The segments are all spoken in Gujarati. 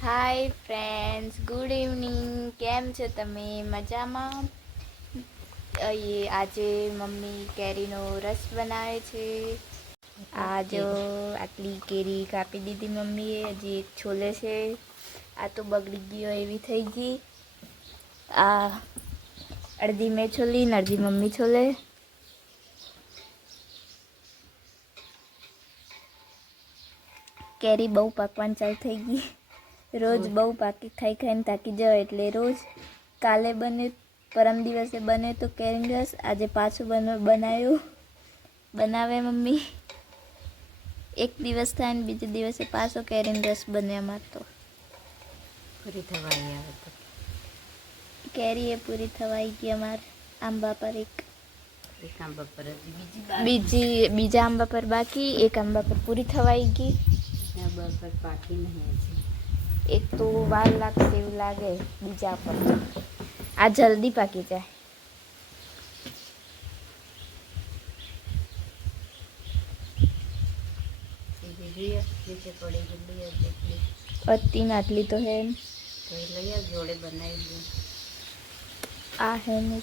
Hi friends, good evening. કેમ છો તમે? મજામાં? આજે મમ્મી કેરીનો રસ બનાવે છે. આ જો આટલી કેરી કાપી દીધી મમ્મીએ. હજી એક છોલે છે. આ તો બગડી ગયો એવી થઈ ગઈ. આ અડધી મેં છોલી ને અડધી મમ્મી છોલે. કેરી બહુ પાકવાની ચાલુ થઈ ગઈ. રોજ બહુ પાકી ખાઈ ખાઈને થાકી જાવ એટલે રોજ કાલે બને પરમ દિવસે બને તો કેરીનો રસ આજે પાછું બનાવે મમ્મી. એક દિવસ થાય ને બીજે દિવસે પાછો કેરીનો રસ બને અમારે તો. પૂરી થવાઈ આવે તો કેરી એ પૂરી થવાઈ ગઈ અમારે આંબા પર એક આંબા પર બીજા આંબા પર બાકી, એક આંબા પર પૂરી થવાઈ ગઈ. આંબા પર પાકી નહીં હજી. એક તો વાર લાગશે એવું લાગે બીજા પર. આ જલ્દી પાકી જાય. નીચે પડી ગયેલી હતી અતિ નાટલી તો હે તો એ લઈ આવ, જોડે બનાવી દઉં. આ હે ને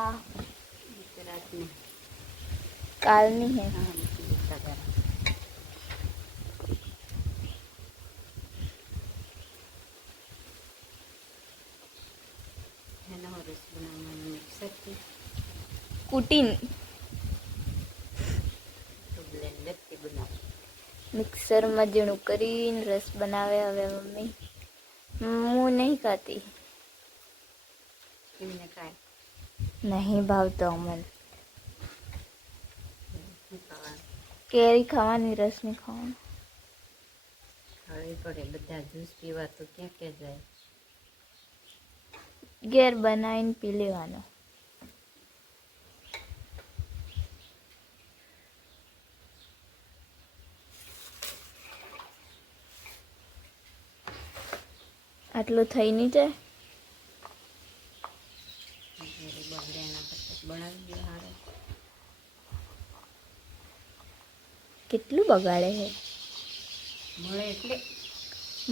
આ રાતની કાલની હે. એનો રસ બનાવવાનું મિક્સરથી કુટીન તો બ્લેન્ડરથી બનાવું. મિક્સરમાં ઝીણું કરીને રસ બનાવે હવે મમ્મી. હું નહીં ખાતી. એમને કાંઈ નહીં ભાવતો અમને. શું ખાવાનું કેરી ખાવાની, રસ નહીં ખાવાનું. ખાવી પડે. બધા જ્યુસ પીવા તો ક્યાં ક્યાં જાય. ઘેર બનાવીને પી લેવાનો. આટલું થઈ નહીં જાય. બગડે એના કરતાં બનાવી દે હારે. કેટલું બગાડે છે.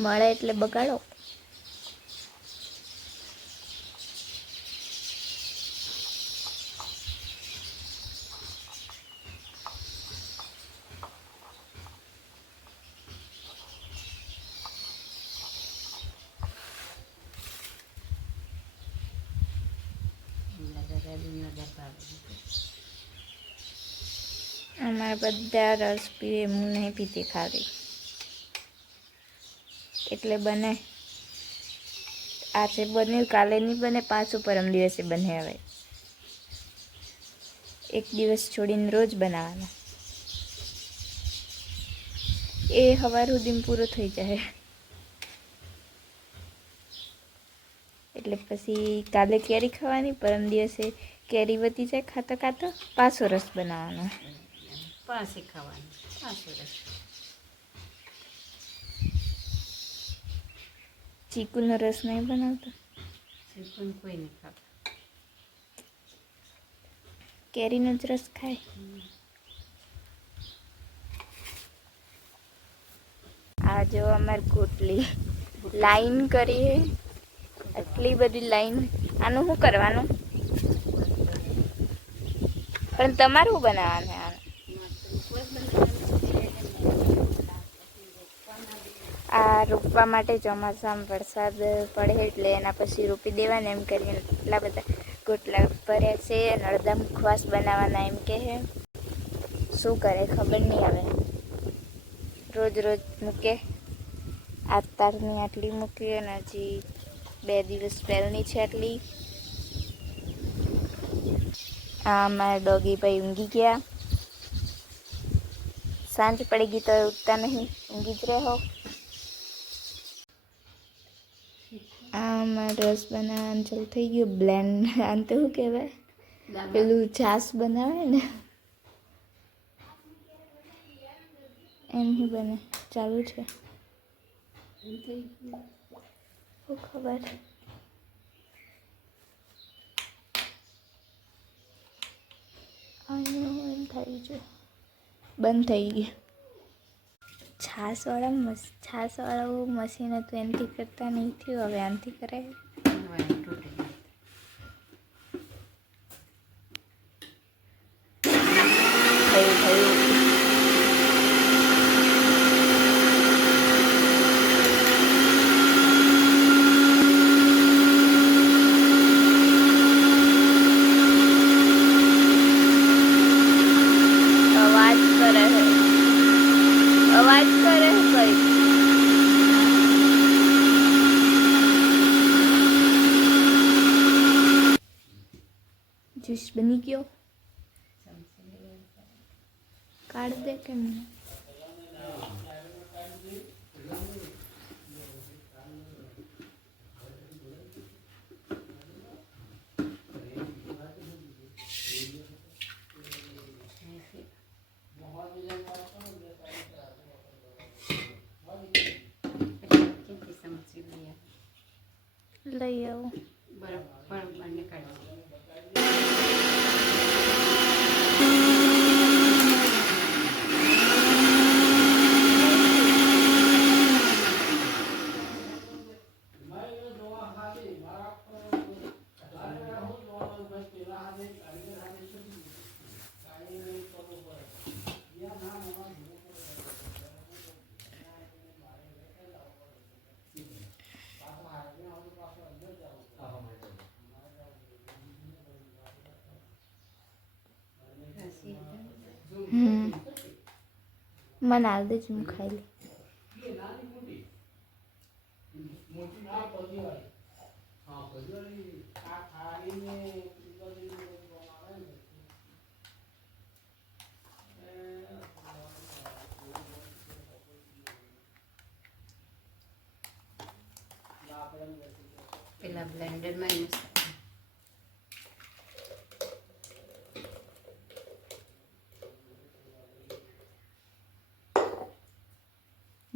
મળે એટલે બગાડો. અમારા બધા રસ પીવે, હું નહીં પીતી ખાતી. એટલે બને. આજે બન્યું, કાલે નહીં બને, પાછું પરમ દિવસે બને. હવે એક દિવસ છોડીને રોજ બનાવવાનો. એ સવાર સુધીમાં પૂરો થઈ જાય. એટલે પછી કાલે કેરી ખાવાની, પરમ દિવસે કેરી વધી જાય ખાતા ખાતા પાછો રસ બનાવવાનો. પાસે ખાવાનું પાછો રસ. ચીકુનો રસ નહીં બનાવતો. ચીકુન કોઈ નહીં ખાતા. કેરીનો જ રસ ખાય. આ જો અમારી ગોટલી લાઈન કરી. આટલી બધી લાઈન. આનું શું કરવાનું? પણ તમારે શું બનાવવાનું? આનું આ રોપવા માટે ચોમાસામાં વરસાદ પડે એટલે એના પછી રોપી દેવાના એમ કરીને એટલા બધા ગોટલા ભર્યા છે. અને અડધા મુખવાસ બનાવવાના એમ કે હે. શું કરે ખબર નહીં આવે. રોજ રોજ મૂકે. આ તારની આટલી મૂકી અને હજી 2 દિવસ પહેલની છે આટલી. આ મારા ડોગી ભાઈ ઊંઘી ગયા. સાંજ પડી ગઈ તો ઉઠતા નહીં, ઊંઘી જ રહો. આમાં રસ બનાવવાનું ચાલુ થઈ ગયું. બ્લેન્ડ આમ તો શું કહેવાય, પેલું છાશ બનાવે ને એમ બને ચાલુ છે. શું ખબર. એમ થઈ છે. બંધ થઈ ગયું. છાસવાળું મશીન હતું એનાથી કરતા નહીં થયું, હવે આનાથી કરે. હવે તૂટી ગઈ. થયું. અવાજ કરે કઈ. જ્યુસ બની ગયો. કાઢ દે કેમ નહીં? લઈ આવો. બરફ પણ કાઢી. મને આલ દેજ, હું ખાઈ લે. પેલા બ્લેન્ડરમાં યુઝ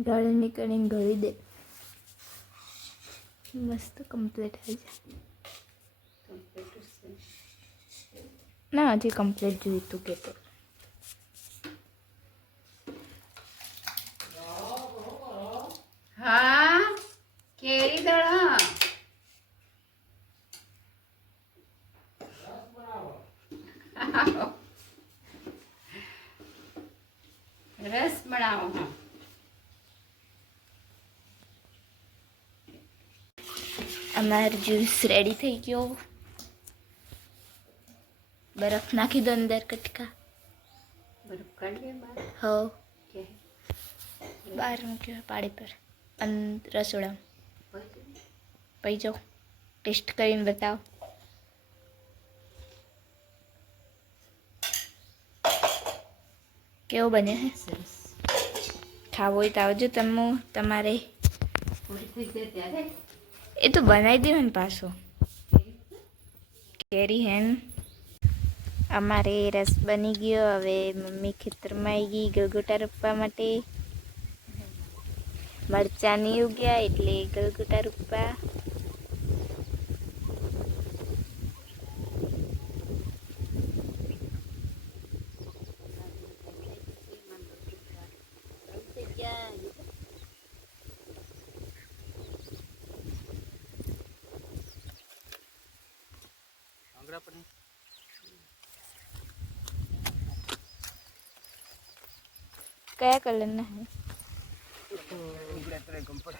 ગળણી કરીને ગળી દે. મસ્ત કમ્પ્લીટ થઈ જાય. ના, હજી કમ્પ્લીટ જોઈતું કે તો. હા કેરી દળા રસ બનાવો. હા અમારો જ્યુસ રેડી થઈ ગયો. બરફ નાખી દો અંદર કટકા. બરફ કાઢીએ બહાર. હો કે બહાર મૂક્યો પાડી પર રસોડામાં. પી જાઓ, ટેસ્ટ કરીને બતાવો. કેવો બને હે? સરસ. ખાવો હોય તો આવજો તમે. તમારે પૂરી થઈ જાય ત્યારે એ તો બનાવી દો ને પાછો. કેરી હે ને. અમારે રસ બની ગયો. હવે મમ્મી ખેતરમાં આવી ગઈ ગલગોટા રોપવા માટે. મરચાં નહીં ઉગ્યા એટલે ગલગોટા રોપવા. કયા કલરના હે?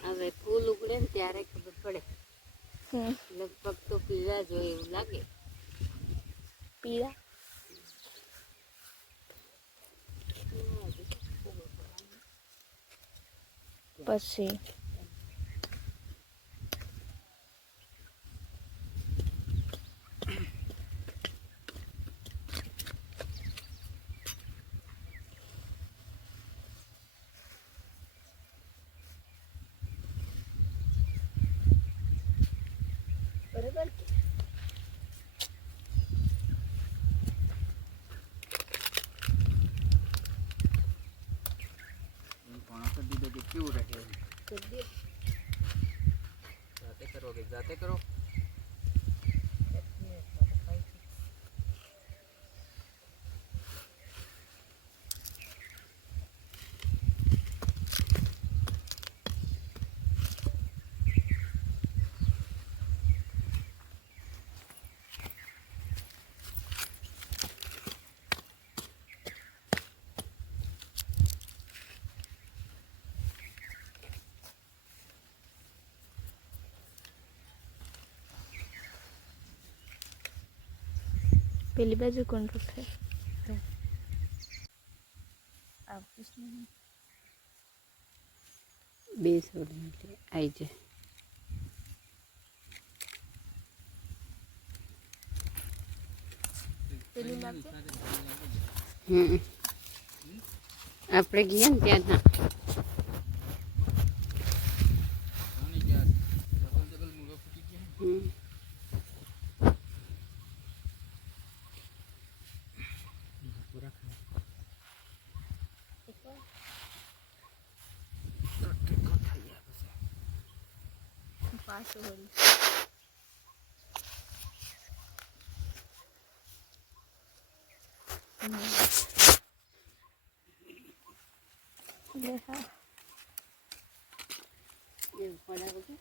હવે ફૂલ ઉગડે ને ત્યારે ખબર પડે. લગભગ તો પીળા જોઈએ એવું લાગે. પીળા પછી બરાબર. क्यों रहे जाते करोगे जाते करो પેલી બાજુ કોણ રોપે? તો આવતું જ નહીં. 2 છોડ એટલે આવી જાય. પેલી નાખજે. આપણે ગયા ને ત્યાં ના પાણી ગયા ડબલ ડબલ મૂળો ફૂટી ગયા. પૂરા પાછું હોય. લે હા. એવું ખોડા વગર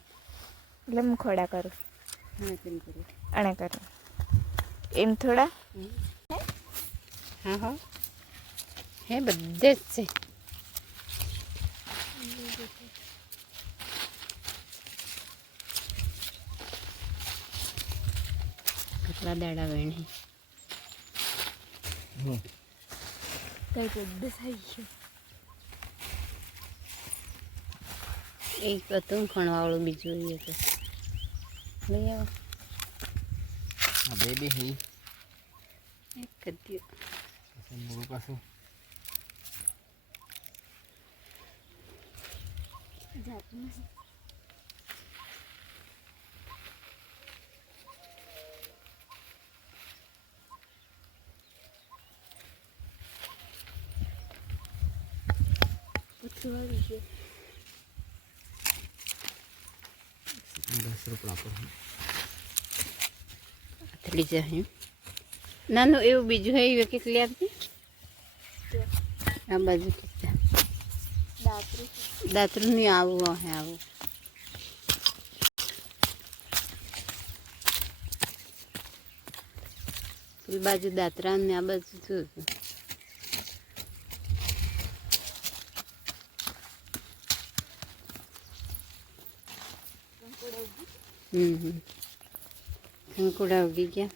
એટલે હું ખોડા કરું હા તેમ કરું. અને કરું એમ થોડા. હા હા હે બધે જ છે. કેટલા દાડા વેણે તાર બધું થઈ ગયું. એક હતું ખણવાવાળું બીજું એ હતું લઈ આવો. આ બે હી એક કદ્યું પછી મૂળું પાછું જાતનું પૂછવાનું છે. 10 રૂપિયા પર આથડી જાય નાનું એવું બીજું હોય એ કેટલી આપતી આ બાજુ કેટલા દાતરું દાતરું નહીં આવું હે આવું પેલી બાજુ દાતરા ને આ બાજુ શું કંકુડા ઉગી ગયા.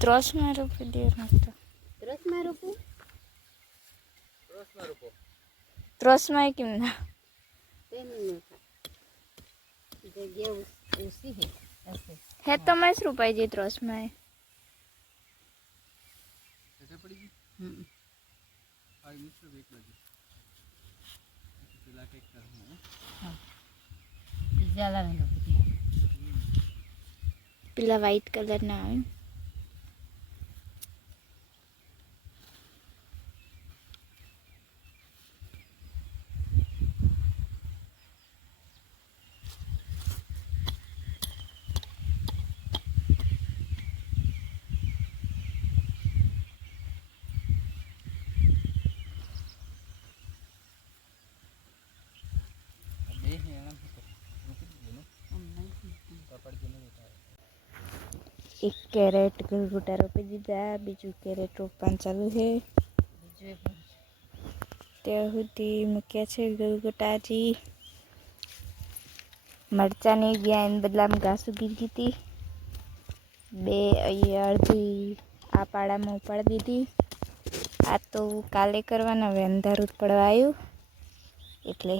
ત્રોસમાં રૂપી દેવાનું તો રસમાં રોપું ક્રોસમાં રૂપો ત્રોસમાં કેમ ના તેનું જગ્યા ઓછી હે હશે હે તો મેં જ રૂપાઈ જઈ ત્રોસમાં એટલે પડી ગઈ આ મિશ્ર એક બાજુ પેલા ટેક કર હું બીજા લાવે રોપી પેલા વ્હાઈટ કલર ના આવે બે હે એના રૂપી દીધું તો પડી ગયું બેટા એક કેરેટ ગલગોટા રોપી દીધા બીજું કેરેટ રોપવાનું ચાલુ છે બીજું ત્યાં સુધી મૂક્યા છે ગલગોટાજી મરચાં નહીં ગયા એને બદલામાં ઘાસ ઉગી ગઈ હતી બે અહીંયા અડધી આ પાડામાં ઉપાડી દીધી આ તો કાલે કરવાના હવે અંધારું જ પડવા આવ્યું એટલે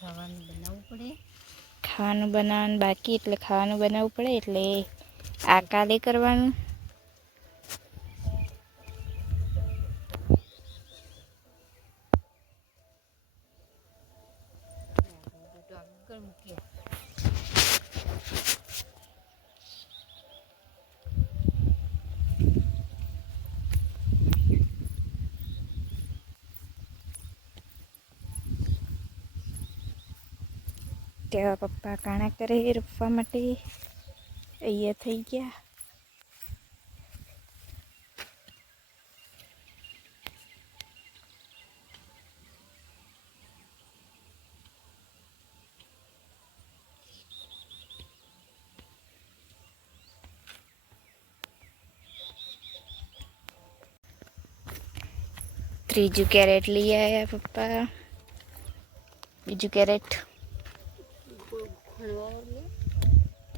ખાવાનું બનાવવું પડે ખાવાનું બનાવવાનું બાકી એટલે ખાવાનું બનાવવું પડે એટલે આ કાલે કરવાનું આગળ મૂકીએ તેવા પપ્પા કાણા કરે રોપવા માટે અહીંયા થઈ ગયા ત્રીજું કેરેટ લઈ આવ્યા પપ્પા બીજું કેરેટ ખણવા લે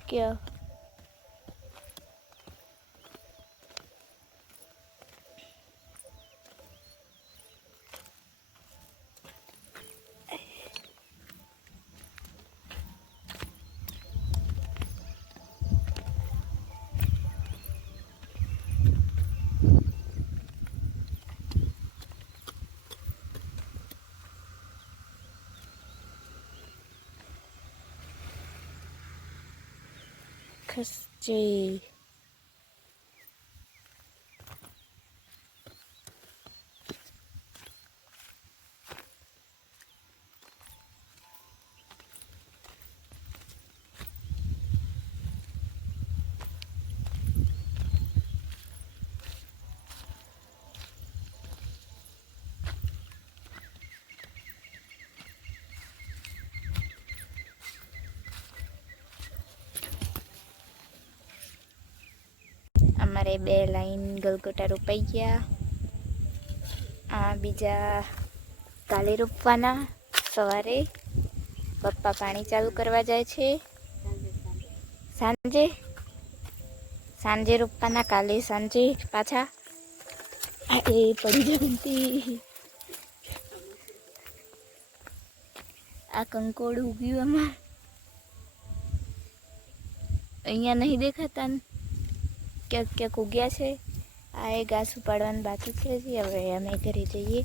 ક્યાં ખસજે અમારે 2 લાઈન ગલગોટા રોપાઈ ગયા. આ બીજા કાલે રોપવાના. સવારે પપ્પા પાણી ચાલુ કરવા જાય છે. સાંજે સાંજે રોપવાના. કાલે સાંજે પાછા એ પડી જતી. આ કંકોડ ઉગ્યું આમાં અહીંયા નહીં દેખાતા ને ક્યાંક ક્યાંક ઉગ્યા છે. આ એ ઘાસ ઉપાડવાનું બાકી છે. હવે અમે ઘરે જઈએ.